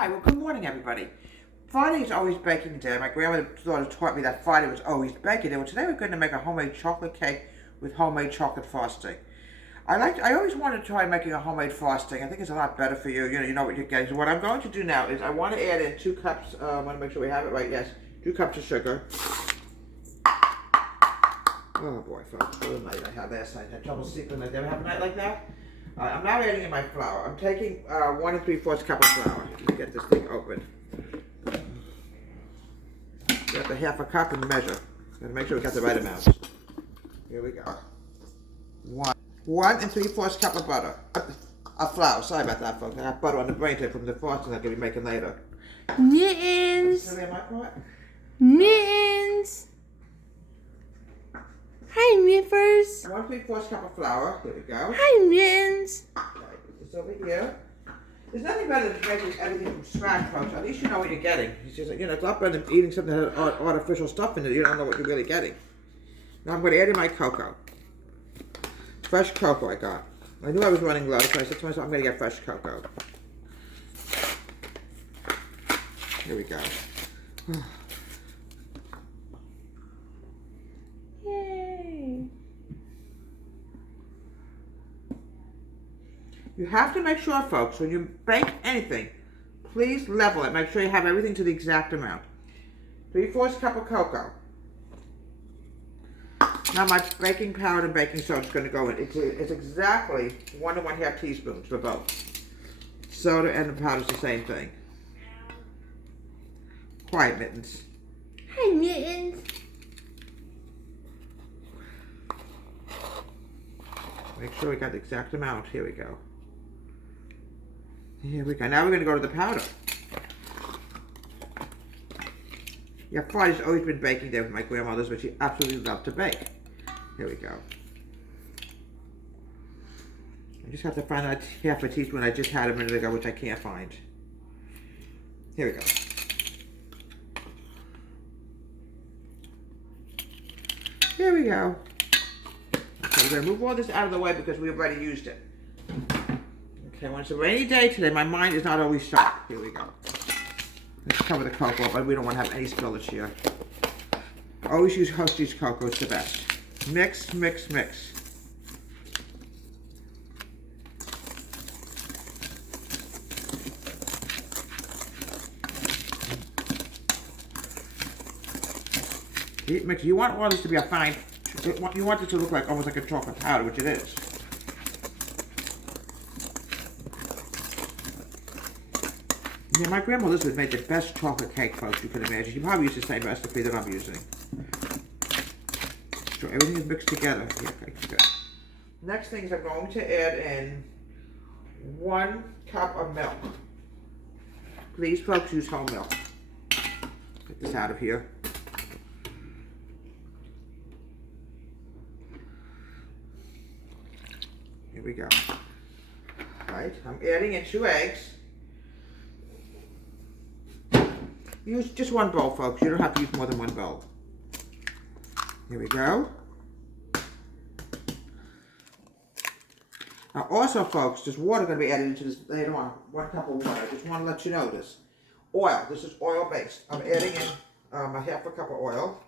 Hi, well, good morning, everybody. Friday is always baking day. My grandmother taught me that Friday was always baking day. Well, today we're going to make a homemade chocolate cake with homemade chocolate frosting. I always wanted to try making a homemade frosting. I think it's a lot better for you. You know what you're getting. So what I'm going to do now is I want to add in 2 cups. I want to make sure we have it right. Yes, 2 cups of sugar. Oh boy, folks, what a night I had last night. I had trouble sleeping. Did I ever have a night like that? I'm now adding in my flour. I'm taking 1 3/4 cup of flour. Let me get this thing open. Got the half a cup and measure. Gotta make sure we got the right amount. Here we go. 1 3/4 cup of butter. Of flour. Sorry about that, folks. I have butter on the brain tip from the frosting I'm gonna be making later. Mittens. My part? Mittens. Hi, Miffers. 1 3/4 cup of flour. Here we go. Hi, Mittens. Okay, put this over here. There's nothing better than making everything from scratch, folks. At least you know what you're getting. It's just, it's not better than eating something that has artificial stuff in it. You don't know what you're really getting. Now I'm going to add in my cocoa. Fresh cocoa I got. I knew I was running low, so I said to myself, I'm going to get fresh cocoa. Here we go. Yay. You have to make sure, folks, when you bake anything, please level it. Make sure you have everything to the exact amount. 3/4 cup of cocoa. Now my baking powder and baking soda is going to go in. It's exactly 1 to 1/2 teaspoons for both. Soda and the powder is the same thing. Quiet, Mittens. Hi, Mittens. Make sure we got the exact amount. Here we go. Here we go. Now we're going to go to the powder. Yeah, Friday's always been baking day with my grandmother's, but she absolutely loved to bake. Here we go. I just have to find that half a teaspoon I just had a minute ago, which I can't find. Here we go. Here we go. Okay, we're going to move all this out of the way because we already used it. Okay, when it's a rainy day today, my mind is not always sharp. Here we go. Let's cover the cocoa, but we don't want to have any spillage here. Always use Hostess cocoa, it's the best. Mix, mix, mix. Keep mixing. You want all this to be a fine, you want it to look like almost like a chocolate powder, which it is. Yeah, my grandma Elizabeth made the best chocolate cake, folks, you can imagine. She probably used the same recipe that I'm using. So everything is mixed together. Yeah, okay, good. Next thing is I'm going to add in 1 cup of milk. Please, folks, use whole milk. Get this out of here. Here we go. Right, I'm adding in 2 eggs. Use just 1 bowl, folks. You don't have to use more than 1 bowl. Here we go. Now also, folks, there's water going to be added into this later on. 1 cup of water. I just want to let you know this. Oil. This is oil based. I'm adding in a half a cup of oil.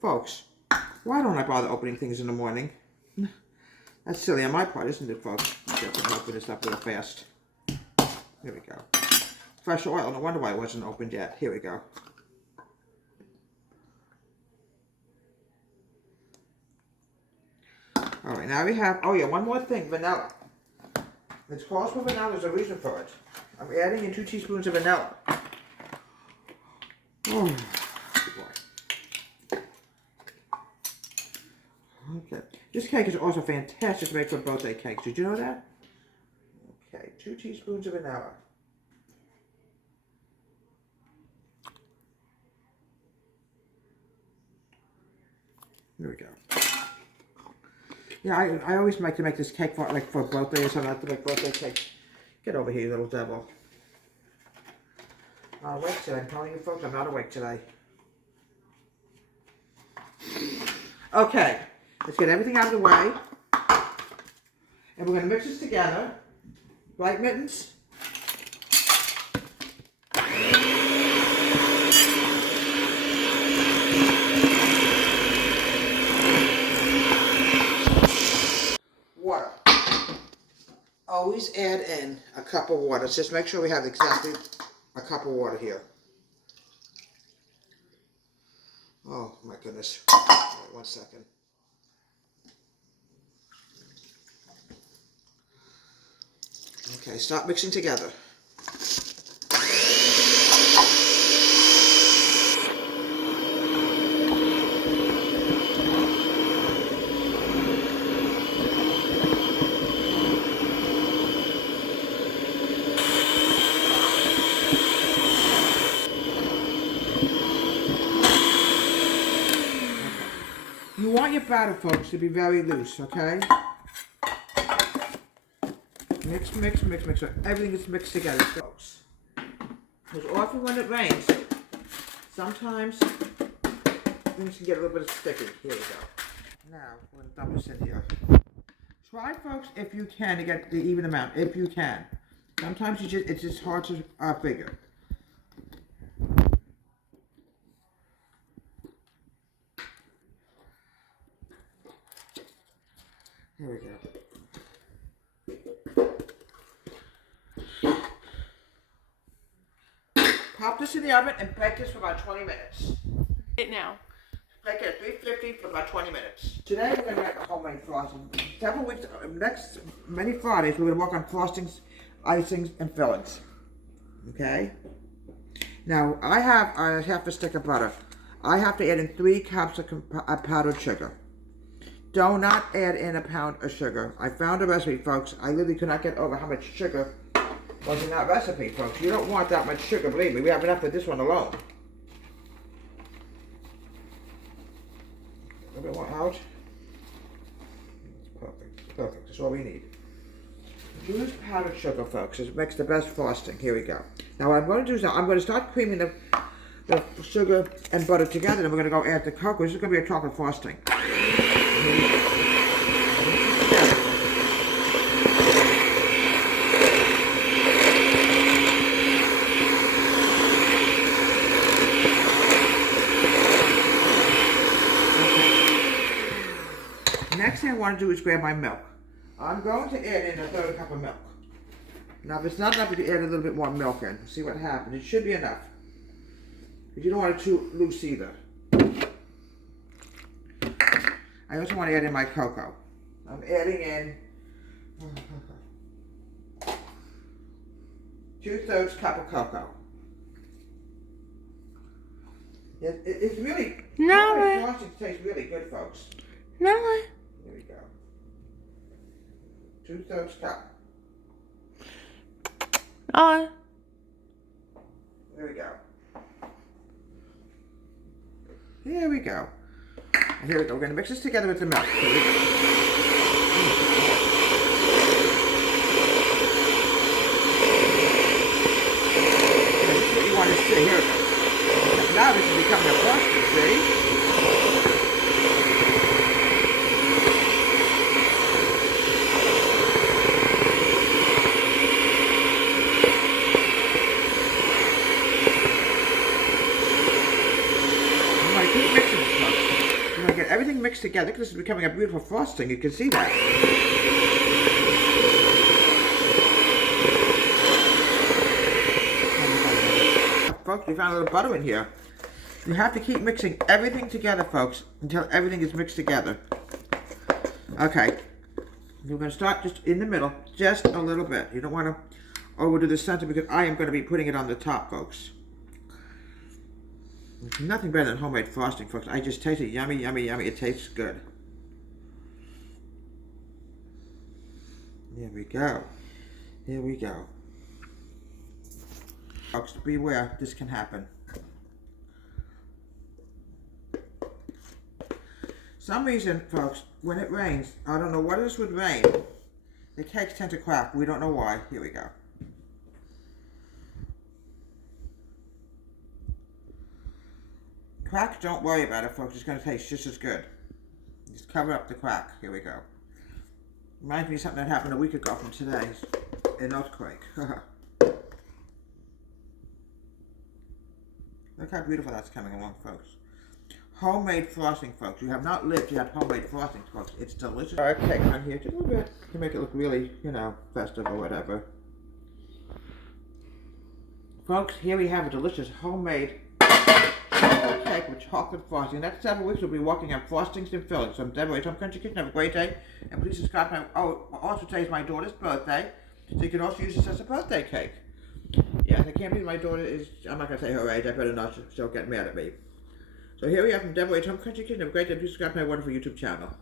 Folks, why don't I bother opening things in the morning? That's silly on my part, isn't it, folks? I'm going to open this up real fast. Here we go. Fresh oil. No wonder why it wasn't opened yet. Here we go. Alright, now we have, oh yeah, one more thing, vanilla. It's calls for vanilla, there's a reason for it. I'm adding in 2 teaspoons of vanilla. Oh, boy. Okay. This cake is also fantastic to make for birthday cakes. Did you know that? Okay, 2 teaspoons of vanilla. Here we go. Yeah, I always like to make this cake for a birthday or something. I like to make birthday cakes. Get over here, you little devil. I'm not awake today. I'm telling you folks, I'm not awake today. Okay, Let's get everything out of the way. And we're going to mix this together. Right, Mittens? Water. Always add in a cup of water. Just make sure we have exactly a cup of water here. Oh my goodness. All right, 1 second. Okay, start mixing together. You want your batter, folks, to be very loose, okay? Mix, mix, mix, mix. So everything is mixed together, folks. Because often when it rains, sometimes things can get a little bit sticky. Here we go. Now, we're going to dump this in here. Try, folks, if you can, to get the even amount, if you can. Sometimes it's just hard to figure. Here we go. Pop this in the oven and bake this for about 20 minutes. Right now. Bake it at 350 for about 20 minutes. Today we're going to make a homemade frosting. Several weeks, next many Fridays, we're going to work on frostings, icings, and fillings. Okay? Now, I have a half a stick of butter. I have to add in 3 cups of powdered sugar. Do not add in a pound of sugar. I found a recipe, folks. I literally could not get over how much sugar was in that recipe, folks. You don't want that much sugar, believe me. We have enough for this one alone. A little bit more out. Perfect. Perfect. That's all we need. Use powdered sugar, folks. It makes the best frosting. Here we go. Now what I'm going to do is I'm going to start creaming the sugar and butter together, and we're going to go add the cocoa. This is going to be a chocolate frosting. Next thing I want to do is grab my milk. I'm going to add in a 1/3 cup of milk. Now, if it's not enough, you can add a little bit more milk in. See what happens. It should be enough. But you don't want it too loose either. I also want to add in my cocoa. I'm adding in 2/3 cup of cocoa. It's really, No. frosting tastes really good, folks. No. Here we go. 2/3 cup. Oh. There we go. Here we go. And here we go. We're going to mix this together with the milk. Here we go. This is what you want to see. Here we go. Now this is becoming a frosting, see? Keep mixing this, folks. You want to get everything mixed together because this is becoming a beautiful frosting. You can see that. Folks, we found a little butter in here. You have to keep mixing everything together, folks, until everything is mixed together. Okay. We're going to start just in the middle, just a little bit. You don't want to overdo the center because I am going to be putting it on the top, folks. There's nothing better than homemade frosting, folks. I just taste it yummy, yummy, yummy. It tastes good. Here we go. Here we go. Folks, beware. This can happen. Some reason, folks, when it rains, I don't know what it is with rain, the cakes tend to crack. We don't know why. Here we go. Cracks, don't worry about it, folks. It's going to taste just as good. Just cover up the crack. Here we go. Reminds me of something that happened a week ago from today. An earthquake. Look how beautiful that's coming along, folks. Homemade frosting, folks. You have not lived yet homemade frosting, folks. It's delicious. Alright, cake on here just a little bit to make it look really, festive or whatever. Folks, here we have a delicious homemade chocolate cake with chocolate frosting. Next 7 weeks we'll be working on frostings and fillings. So I'm Deborah Home Country Kitchen. Have a great day. And please subscribe to my... Oh, also today is my daughter's birthday. So you can also use this as a birthday cake. Yes, I can't believe my daughter is... I'm not going to say her age. I better not. She'll get mad at me. So here we are from Deborah Home Country Kitchen. Have a great day. Please subscribe to my wonderful YouTube channel.